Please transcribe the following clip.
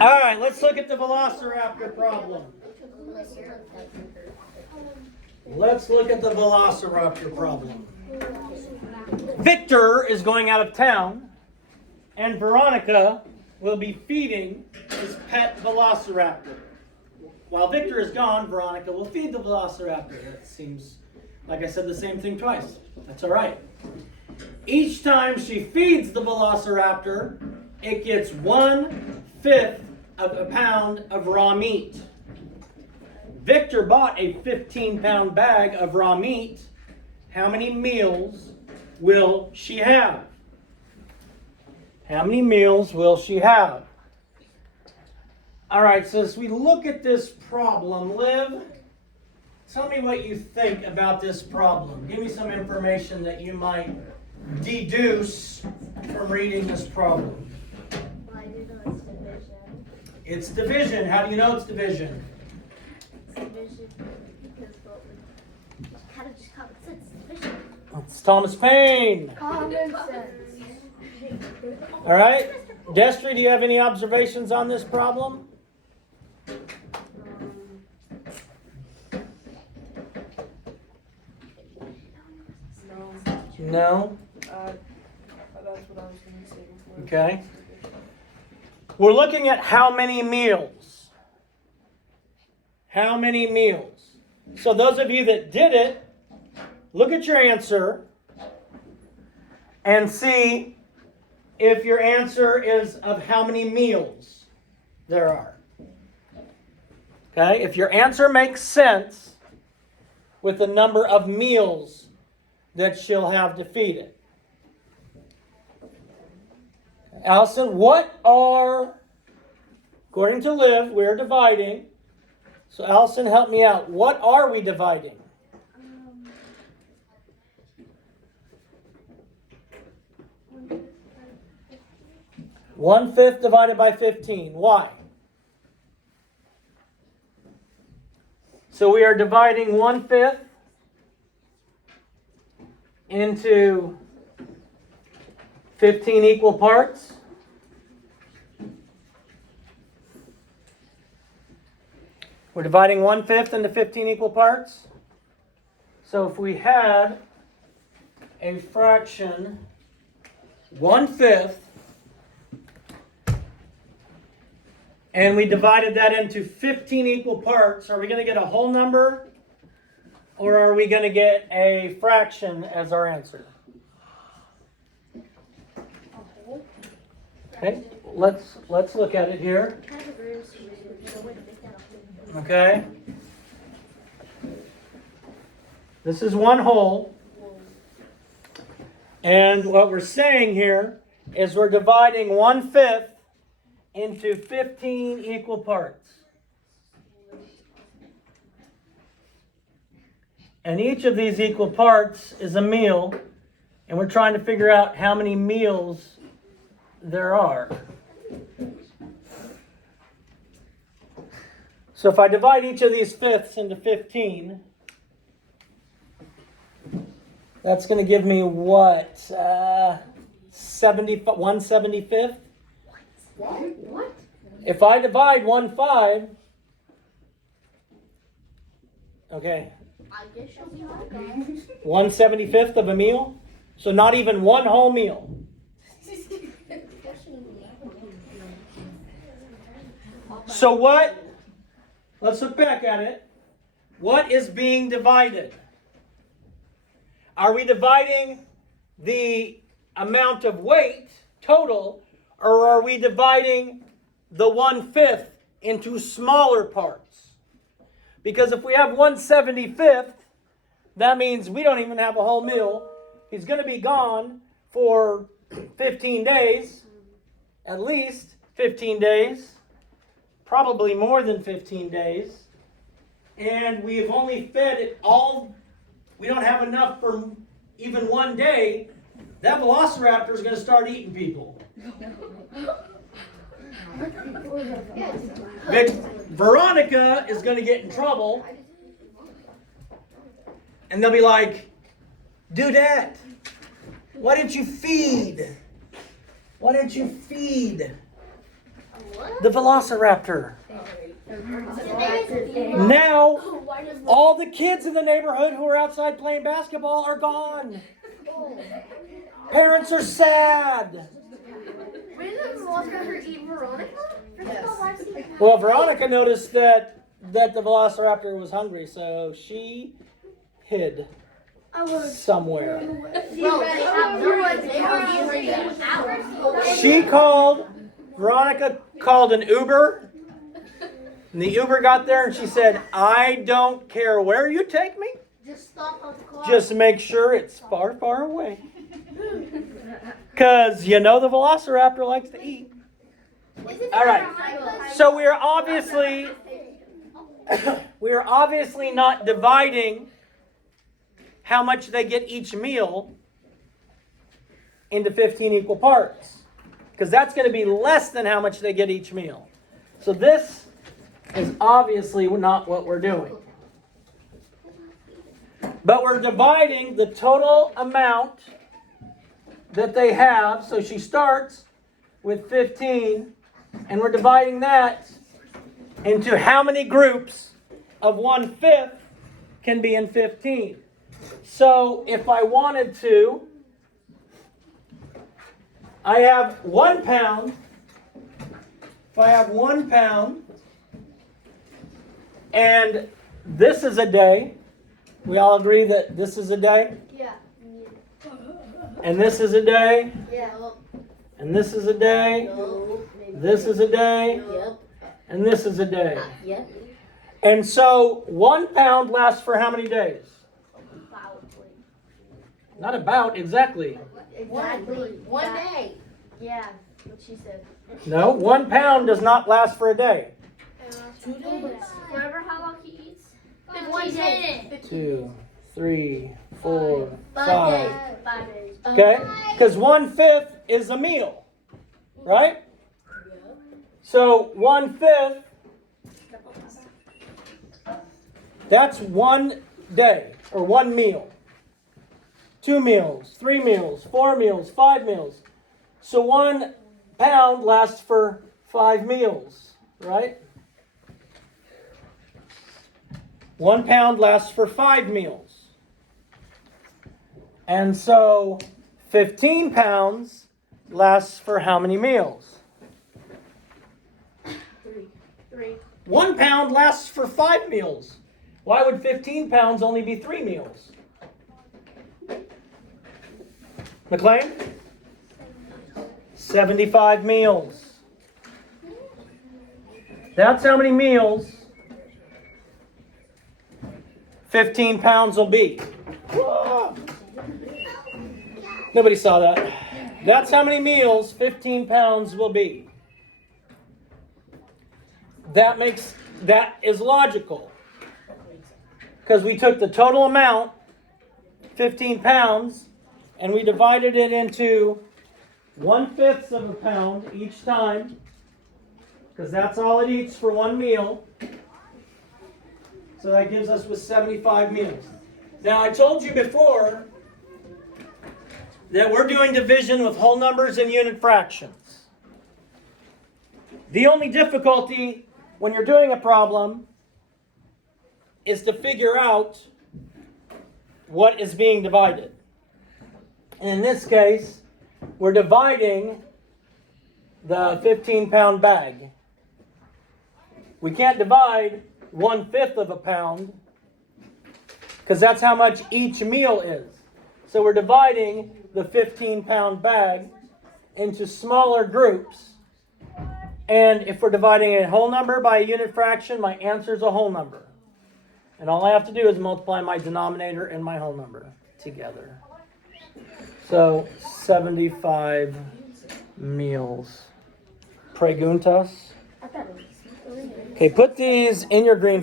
All right, let's look at the velociraptor problem. Let's look at the velociraptor problem. Victor is going out of town, and Veronica will be feeding his pet velociraptor. While Victor is gone, Veronica will feed the velociraptor. That seems like I said the same thing twice. That's all right. Each time she feeds the velociraptor, it gets 1/5 of a pound of raw meat. Victor bought a 15-pound bag of raw meat. How many meals will she have? How many meals will she have? All right, so as we look at this problem, Liv, tell me what you think about this problem. Give me some information that you might deduce from reading this problem. Well, I do know it's division. It's division. How do you know it's division? It's division because how did you common sense? Division. It's Thomas Paine. Common sense. All right. Destry, do you have any observations on this problem? No? That's what I was going to say before. Okay. We're looking at how many meals. How many meals? So those of you that did it, look at your answer and see if your answer is of how many meals there are. Okay? If your answer makes sense with the number of meals that she'll have to feed it. Allison, what are, according to Liv, we're dividing. So Allison, help me out. What are we dividing? 1/5 divided by 15. Why? So we are dividing 1/5 into 15 equal parts. We're dividing 1/5 into 15 equal parts. So if we had a fraction 1/5 and we divided that into 15 equal parts, are we going to get a whole number or are we going to get a fraction as our answer? Okay, let's look at it here. Okay. This is one whole. And what we're saying here is we're dividing 1/5 into 15 equal parts. And each of these equal parts is a meal, and we're trying to figure out how many meals there are. So if I divide each of these fifths into 15, that's going to give me what? 1/75th? What? If I divide 1/5, okay, I guess you'll be right. 1/75th of a meal? So not even one whole meal. So what? Let's look back at it. What is being divided? Are we dividing the amount of weight total, or are we dividing the 1/5 into smaller parts? Because if we have 1/75th, that means we don't even have a whole meal. He's going to be gone for 15 days, at least 15 days, probably more than 15 days. And we've only fed it all. We don't have enough for even one day. That velociraptor is going to start eating people. Veronica is going to get in trouble. And they'll be like, Dudette, why didn't you feed? Why didn't you feed? What? The Velociraptor. Now, all the kids in the neighborhood who are outside playing basketball are gone. Parents are sad. Didn't the Velociraptor eat Veronica? Well, Veronica noticed that the Velociraptor was hungry, so she hid somewhere. Veronica called an Uber. And the Uber got there and she said, I don't care where you take me. Just stop on the car. Just make sure it's far, far away. Because you know the Velociraptor likes to eat. All right. So we are obviously not dividing how much they get each meal into 15 equal parts. Because that's going to be less than how much they get each meal. So this is obviously not what we're doing. But we're dividing the total amount that they have. So she starts with 15, and we're dividing that into how many groups of 1/5 can be in 15. So if I wanted to, I have 1 pound. If I have 1 pound, and this is a day, we all agree that this is a day? Yeah. And this is a day? Yeah. And this is a day? This is a day? Yep. And this is a day. Yep. And so 1 pound lasts for how many days? Not about, exactly. Exactly. 1 day. Yeah, what she said. No, 1 pound does not last for a day. 2 days. Remember how long he eats? 1 day. 2, 3, 4, 5 5. days. 5 days. Okay? Because 1/5 is a meal. Right? So 1/5, that's 1 day or 1 meal. 2 meals, 3 meals, 4 meals, 5 meals. So 1 pound lasts for 5 meals, right? 1 pound lasts for 5 meals. And so 15 pounds lasts for how many meals? 3. 1 pound lasts for 5 meals. Why would 15 pounds only be 3 meals? McLean? 75 meals. That's how many meals 15 pounds will be. Whoa. Nobody saw that. That's how many meals 15 pounds will be. That is logical. Because we took the total amount, 15 pounds, and we divided it into 1/5 of a pound each time. Because that's all it eats for 1 meal. So that gives us with 75 meals. Now I told you before that we're doing division with whole numbers and unit fractions. The only difficulty when you're doing a problem is to figure out what is being divided. And in this case, we're dividing the 15-pound bag. We can't divide 1/5 of a pound because that's how much each meal is. So we're dividing the 15-pound bag into smaller groups. And if we're dividing a whole number by a unit fraction, my answer is a whole number. And all I have to do is multiply my denominator and my whole number together. So 75 meals. Preguntas? Okay, put these in your green